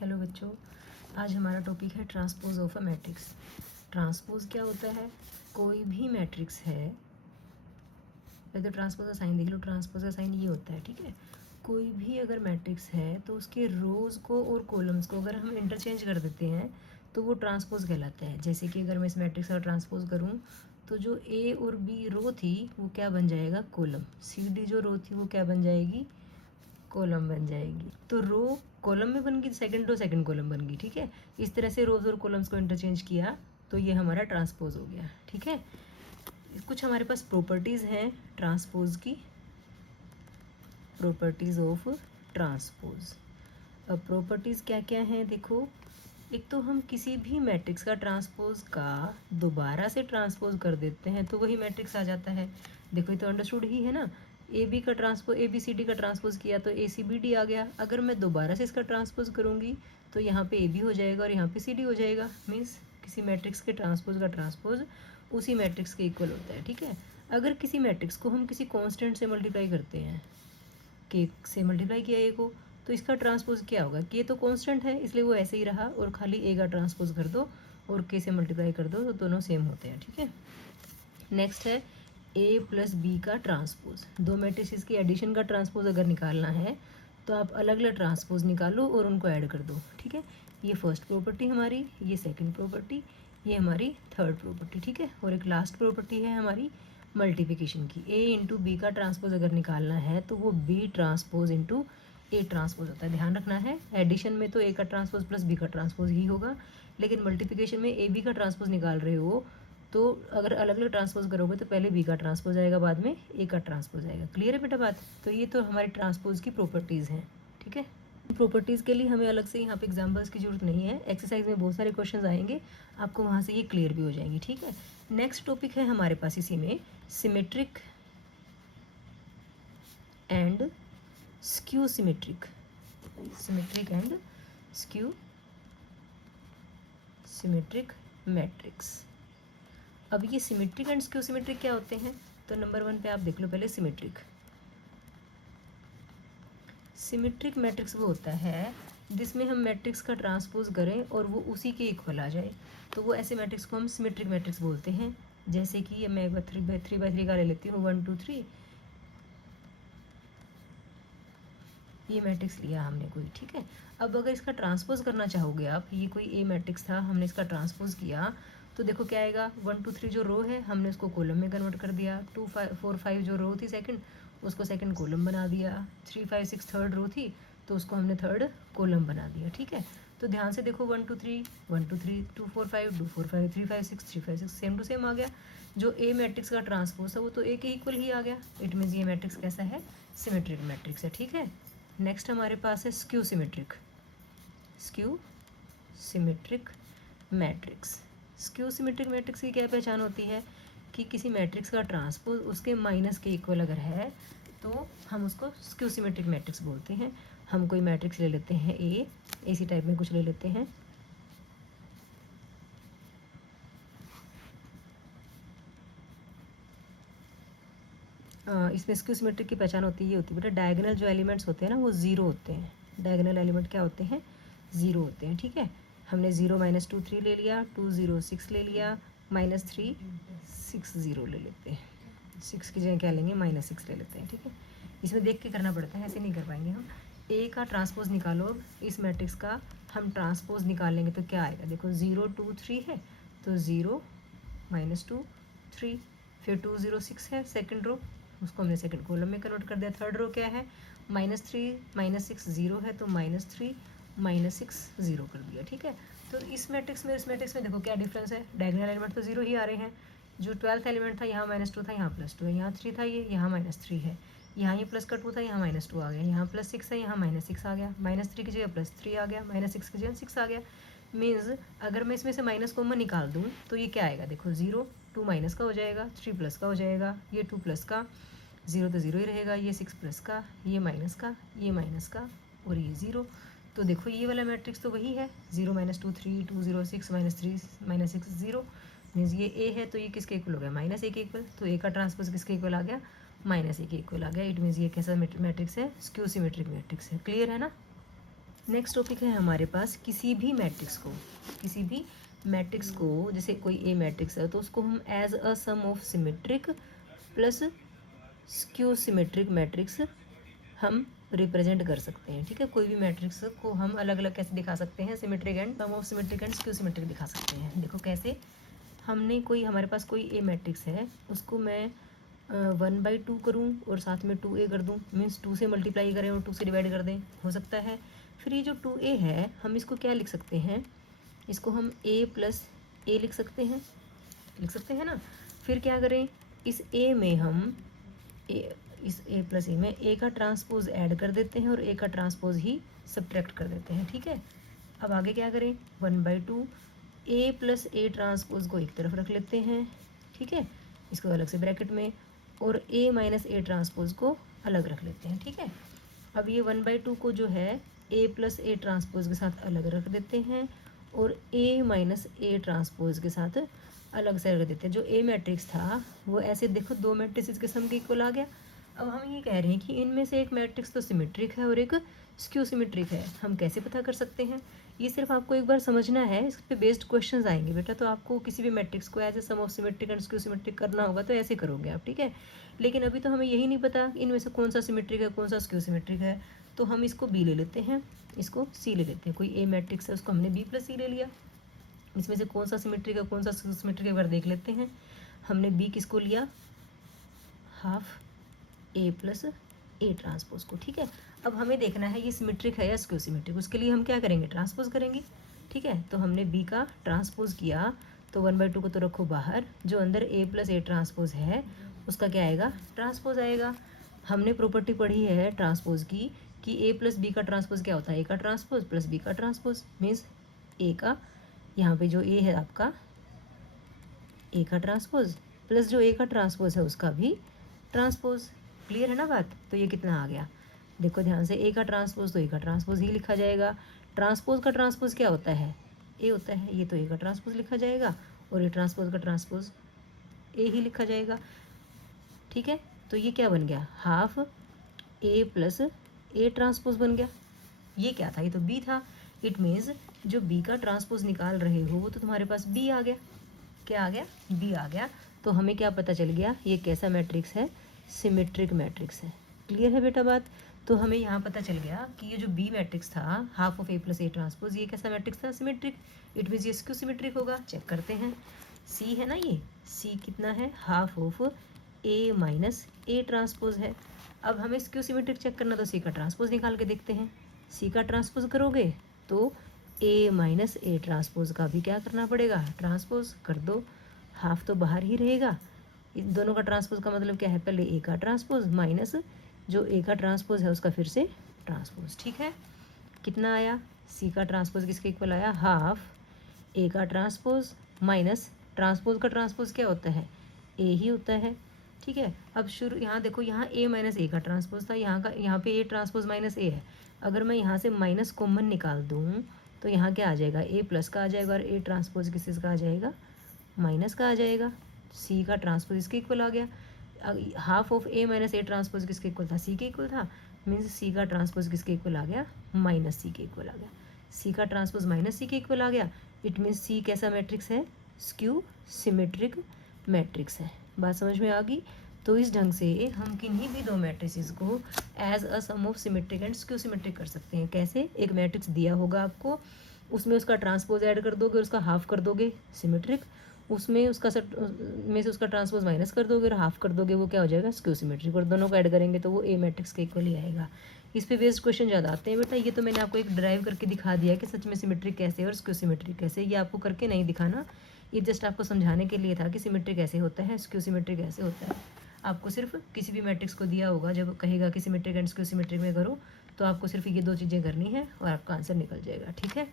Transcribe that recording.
Hello बच्चों, आज हमारा टॉपिक है transpose of a matrix. Transpose क्या होता है? कोई भी मैट्रिक्स है, पहले तो ट्रांसपोज का साइन देख लो। ट्रांसपोज का साइन ये होता है, ठीक है। कोई भी अगर मैट्रिक्स है तो उसके रोज़ को और कॉलम्स को अगर हम इंटरचेंज कर देते हैं तो वो ट्रांसपोज कहलाता है। जैसे कि अगर मैं इस मैट्रिक्स का ट्रांसपोज करूँ तो जो ए और बी रो थी वो क्या बन जाएगा? कॉलम। सी डी जो रो थी वो क्या बन जाएगी? कॉलम बन जाएगी। तो रो कॉलम में बन गई, सेकंड रो सेकंड कॉलम बन गई, ठीक है। इस तरह से रोज और कॉलम्स को इंटरचेंज किया तो ये हमारा ट्रांसपोज हो गया, ठीक है। कुछ हमारे पास प्रॉपर्टीज़ हैं ट्रांसपोज की। Properties of transpose. अब प्रॉपर्टीज़ क्या क्या हैं देखो। एक तो हम किसी भी मैट्रिक्स का ट्रांसपोज का दोबारा से ट्रांसपोज कर देते हैं तो वही मैट्रिक्स आ जाता है। देखो ये तो अंडरस्टूड ही है ना। ए बी का transpose, A B C D का ट्रांसपोज किया तो ए सी बी डी आ गया। अगर मैं दोबारा से इसका ट्रांसपोज करूँगी तो यहाँ पे ए बी हो जाएगा और यहाँ पे सी डी हो जाएगा। मीन्स किसी मैट्रिक्स के ट्रांसपोज का ट्रांसपोज उसी मैट्रिक्स के इक्वल होता है, ठीक है। अगर किसी मैट्रिक्स को हम किसी कॉन्स्टेंट से मल्टीप्लाई करते हैं, के से मल्टीप्लाई किया ए को, तो इसका ट्रांसपोज क्या होगा? के तो कांस्टेंट है इसलिए वो ऐसे ही रहा, और खाली ए का ट्रांसपोज कर दो और के से मल्टीप्लाई कर दो तो दोनों सेम होते हैं, ठीक है। नेक्स्ट है ए प्लस बी का ट्रांसपोज। दो मैट्रिसेस की एडिशन का ट्रांसपोज अगर निकालना है तो आप अलग अलग ट्रांसपोज निकालो और उनको ऐड कर दो, ठीक है। ये फर्स्ट प्रॉपर्टी हमारी, ये सेकेंड प्रॉपर्टी, ये हमारी थर्ड प्रॉपर्टी, ठीक है। और एक लास्ट प्रॉपर्टी है हमारी मल्टीप्लिकेशन की। ए इंटू बी का ट्रांसपोज अगर निकालना है तो वो B transpose into A transpose होता है। ध्यान रखना है, एडिशन में तो ए का ट्रांसपोज प्लस बी का ट्रांसपोज ही होगा, लेकिन मल्टीप्लिकेशन में ए बी का ट्रांसपोज निकाल रहे हो तो अगर अलग अलग ट्रांसपोज करोगे तो पहले बी का ट्रांसपोज आएगा, बाद में ए का ट्रांसपोज आएगा। क्लियर है बेटा बात? तो ये तो हमारे ट्रांसपोज की प्रॉपर्टीज़ हैं, ठीक है। प्रॉपर्टीज़ के लिए हमें अलग से यहाँ पे एग्जाम्पल्स की जरूरत नहीं है। एक्सरसाइज में बहुत सारे क्वेश्चंस आएंगे, आपको वहाँ से ये क्लियर भी हो जाएंगी, ठीक है। नेक्स्ट टॉपिक है हमारे पास इसी में symmetric and skew symmetric. Symmetric and skew symmetric matrix. अब ये सिमेट्रिक एंड स्क्यू सिमेट्रिक क्या होते हैं? तो नंबर 1 पे आप देख लो पहले सिमेट्रिक। सिमेट्रिक मैट्रिक्स वो होता है जिसमें हम मैट्रिक्स का ट्रांसपोज करें और वो उसी के इक्वल आ जाए, तो वो ऐसे मैट्रिक्स को हम सिमेट्रिक मैट्रिक्स बोलते हैं। जैसे कि मैं एक बार 3 बाई 3 का ले लेती हूँ, 1 2 3। ये मैट्रिक्स लिया हमने कोई, ठीक है। अब अगर इसका ट्रांसपोज करना चाहोगे आप, ये कोई ए मैट्रिक्स था, हमने इसका ट्रांसपोज किया तो देखो क्या आएगा। 1 2 3 जो रो है हमने उसको कॉलम में कन्वर्ट कर दिया। 2 5 4 5 जो रो थी सेकंड, उसको सेकंड कॉलम बना दिया। 3 5 6 थर्ड रो थी तो उसको हमने थर्ड कॉलम बना दिया, ठीक है। तो ध्यान से देखो 1 2 3 1 2 3 2 4 5 2 4 5 3 5 6 3 5 6 सेम टू सेम आ गया। जो ए मैट्रिक्स का ट्रांसपोज है वो तो ए के इक्वल ही आ गया। इट मीन्स ये मैट्रिक्स कैसा है? सिमेट्रिक मैट्रिक्स है, ठीक है। नेक्स्ट हमारे पास है skew symmetric. Skew symmetric matrix. Skew symmetric matrix की क्या पहचान होती है कि किसी मैट्रिक्स का ट्रांसपोज उसके माइनस के इक्वल अगर है तो हम उसको स्क्यू सिमेट्रिक मैट्रिक्स बोलते हैं। हम कोई मैट्रिक्स ले लेते हैं ए, इसी टाइप में कुछ ले लेते हैं। इसमें स्क्यू सिमेट्रिक की पहचान होती है, ये होती है बेटा, डायगोनल जो एलिमेंट्स होते हैं ना वो ज़ीरो होते हैं। डायगोनल एलिमेंट क्या होते हैं? ज़ीरो होते हैं, ठीक है। हमने 0 -2 3 ले लिया, 2 0 6 ले लिया, -3 6 0 ले लेते हैं। 6 की जगह क्या लेंगे? -6 ले लेते हैं, ठीक है। इसमें देख के करना पड़ता है, ऐसे नहीं कर पाएंगे हम। ए का ट्रांसपोज निकालो। अब इस मैट्रिक्स का हम ट्रांसपोज निकालेंगे तो क्या आएगा? देखो 0 2 3 है तो 0 -2 3, फिर 2 0 6 है सेकेंड रो, उसको हमने सेकंड कॉलम में कन्वर्ट कर दिया। थर्ड रो क्या है? -3 -6 0 है तो -3 -6 0 कर दिया, ठीक है। तो इस मैट्रिक्स में इस मैट्रिक्स में देखो क्या डिफरेंस है। डायगोनल एलिमेंट तो 0 ही आ रहे हैं। जो 12th एलिमेंट था यहाँ -2 था, यहाँ +2 है। यहाँ 3 था, ये यहाँ -3 है। यहाँ ये प्लस का 2 था, यहाँ -2 आ गया। यहाँ +6 है, यहाँ -6 आ गया। -3 की जगह +3 आ गया, -6 की जगह 6 आ गया। मीन्स अगर मैं इसमें से माइनस कॉमन निकाल दूँ तो ये क्या आएगा? देखो 0 2 माइनस का हो जाएगा, 3 प्लस का हो जाएगा, ये 2 प्लस का, 0 तो 0 ही रहेगा, ये 6 प्लस का, ये माइनस का, ये माइनस का और ये 0। तो देखो ये वाला मैट्रिक्स तो वही है, 0 -2 3 2 0 6 -3 -6 0। मीन्स ये ए है तो ये किसके इक्वल हो गया? -a के इक्वल। तो ए का ट्रांसपोज किसके इक्वल आ गया? -a के इक्वल आ गया। इट मीन्स ये कैसा मैट्रिक्स है? स्क्यू सिमेट्रिक मैट्रिक्स है। क्लियर है ना? नेक्स्ट टॉपिक है हमारे पास किसी भी मैट्रिक्स को जैसे कोई ए मैट्रिक्स है तो उसको हम as a sum of symmetric plus skew symmetric matrix हम रिप्रेजेंट कर सकते हैं। ठीक है, कोई भी मैट्रिक्स को हम अलग अलग कैसे दिखा सकते हैं, symmetric and sum of symmetric and skew symmetric दिखा सकते हैं। देखो कैसे, हमारे पास कोई ए मैट्रिक्स है, उसको मैं 1/2 करूँ और साथ में 2a कर दूँ, मीन्स 2 से मल्टीप्लाई करें और 2 से डिवाइड कर दें, हो सकता है। फिर ये जो 2a है हम इसको क्या लिख सकते हैं, इसको हम a प्लस ए लिख सकते हैं ना। फिर क्या करें, इस a में हम इस a प्लस ए में a का ट्रांसपोज ऐड कर देते हैं और a का ट्रांसपोज ही सब्ट्रैक्ट कर देते हैं। ठीक है, अब आगे क्या करें, 1/2 a प्लस ए ट्रांसपोज को एक तरफ रख लेते हैं। ठीक है, इसको अलग से ब्रैकेट में, और a माइनस ए ट्रांसपोज को अलग रख लेते हैं। ठीक है, अब ये 1/2 को जो है a प्लस ए ट्रांसपोज के साथ अलग रख देते हैं और a माइनस ए ट्रांसपोज के साथ अलग से रख देते हैं। जो a मैट्रिक्स था वो ऐसे देखो दो मैट्रिक्स के सम के इक्वल आ गया। अब हम ये कह रहे हैं कि इनमें से एक मैट्रिक्स तो सिमेट्रिक है और एक स्क्यू सिमेट्रिक है। हम कैसे पता कर सकते हैं, ये सिर्फ आपको एक बार समझना है, इस पे बेस्ड क्वेश्चंस आएंगे बेटा। तो आपको किसी भी मैट्रिक्स को as a sum of symmetric and skew symmetric करना होगा तो ऐसे करोगे आप। ठीक है, लेकिन अभी तो हमें यही नहीं पता इनमें से कौन सा सिमेट्रिक है कौन सा स्क्यू सिमेट्रिक है, तो हम इसको बी ले लेते हैं, इसको सी ले लेते हैं। कोई ए मैट्रिक्स है उसको हमने बी प्लस सी ले लिया, इसमें से कौन सा सिमेट्रिक है कौन सा स्क्यू सिमेट्रिक है एक बार देख लेते हैं। हमने बी किसको लिया, half A plus A transpose को। ठीक है, अब हमें देखना है ये सिमेट्रिक है या स्क्यू सिमेट्रिक, उसके लिए हम क्या करेंगे, ट्रांसपोज करेंगे। ठीक है, तो हमने बी का ट्रांसपोज किया तो 1/2 को तो रखो बाहर, जो अंदर ए प्लस ए ट्रांसपोज है उसका क्या आएगा, ट्रांसपोज आएगा। हमने प्रॉपर्टी पढ़ी है ट्रांसपोज की कि ए प्लस बी का ट्रांसपोज क्या होता है, ए का ट्रांसपोज प्लस बी का ट्रांसपोज, मीन्स ए का, यहाँ पे जो ए है आपका ए का ट्रांसपोज प्लस जो ए का ट्रांसपोज है उसका भी ट्रांसपोज। क्लियर है ना बात। तो ये कितना आ गया, देखो ध्यान से, ए का ट्रांसपोज तो ए का ट्रांसपोज ही लिखा जाएगा। ट्रांसपोज का ट्रांसपोज क्या होता है, ए होता है, ये तो ए का ट्रांसपोज लिखा जाएगा और ये ट्रांसपोज का ट्रांसपोज ए ही लिखा जाएगा। ठीक है, तो ये क्या बन गया, half A plus A transpose बन गया। ये क्या था, ये तो बी था। इट मीन्स जो बी का ट्रांसपोज निकाल रहे हो वो तो तुम्हारे पास बी आ गया। क्या आ गया, बी आ गया। तो हमें क्या पता चल गया, ये कैसा मैट्रिक्स है, सिमेट्रिक मैट्रिक्स है। क्लियर है बेटा बात। तो हमें यहाँ पता चल गया कि ये जो बी मैट्रिक्स था half of A plus A transpose, ये कैसा मैट्रिक्स था, सिमेट्रिक। इट मीन्स ये स्क्यू सिमेट्रिक होगा। चेक करते हैं, सी है ना, ये सी कितना है, half of A minus A transpose है। अब हमें स्क्यू सिमेट्रिक चेक करना, तो सी का ट्रांसपोज निकाल के देखते हैं। सी का ट्रांसपोज करोगे तो ए माइनस ए ट्रांसपोज का भी क्या करना पड़ेगा, ट्रांसपोज कर दो। हाफ तो बाहर ही रहेगा, इन दोनों का ट्रांसपोज का मतलब क्या है, पहले ए का ट्रांसपोज माइनस जो ए का ट्रांसपोज है उसका फिर से ट्रांसपोज। ठीक है, कितना आया, सी का ट्रांसपोज किसके इक्वल आया, हाफ ए का ट्रांसपोज माइनस ट्रांसपोज का ट्रांसपोज क्या होता है, ए ही होता है। ठीक है, अब शुरू यहाँ देखो, यहाँ ए माइनस ए का ट्रांसपोज था, यहाँ पे ए ट्रांसपोज माइनस ए है। अगर मैं यहाँ से माइनस कॉमन निकाल दूँ तो यहाँ क्या आ जाएगा, ए प्लस का आ जाएगा और ए ट्रांसपोज किसका आ जाएगा, माइनस का आ जाएगा। सी का ट्रांसपोज इसके इक्वल आ गया। Half of A minus A transpose किसके इक्वल था, सी के इक्वल था, मीन्स सी का ट्रांसपोज किसके इक्वल आ गया, माइनस सी के इक्वल आ गया। सी का ट्रांसपोज माइनस सी के इक्वल आ गया। इट मीन्स सी कैसा मैट्रिक्स है, स्क्यू सिमेट्रिक मैट्रिक्स है। बात समझ में आ गई। तो इस ढंग से हम किन्हीं भी दो मैट्रिसेस को as a sum of symmetric and skew symmetric कर सकते हैं। कैसे, एक मैट्रिक्स दिया होगा आपको, उसमें उसका ट्रांसपोज ऐड कर दोगे और उसका हाफ कर दोगे, सिमेट्रिक। उसमें उसका में से उसका ट्रांसपोज माइनस कर दोगे और हाफ कर दोगे, वो क्या हो जाएगा, स्क्यू सिमेट्रिक। और दोनों को ऐड करेंगे तो वो ए मैट्रिक्स के इक्वल ही आएगा। इस पे बेस्ड क्वेश्चन ज़्यादा आते हैं बेटा। ये तो मैंने आपको एक ड्राइव करके दिखा दिया कि सच में सिमेट्रिक कैसे और स्क्यू सिमेट्रिक कैसे। ये आपको करके नहीं दिखाना, ये जस्ट आपको समझाने के लिए था कि सिमेट्रिक कैसे होता है, स्क्यू सिमेट्रिक कैसे होता है। आपको सिर्फ किसी भी मैट्रिक्स को दिया होगा, जब कहेगा कि सिमेट्रिक एंड स्क्यू सिमेट्रिक में करो, तो आपको सिर्फ ये दो चीज़ें करनी है और आपका आंसर निकल जाएगा। ठीक है।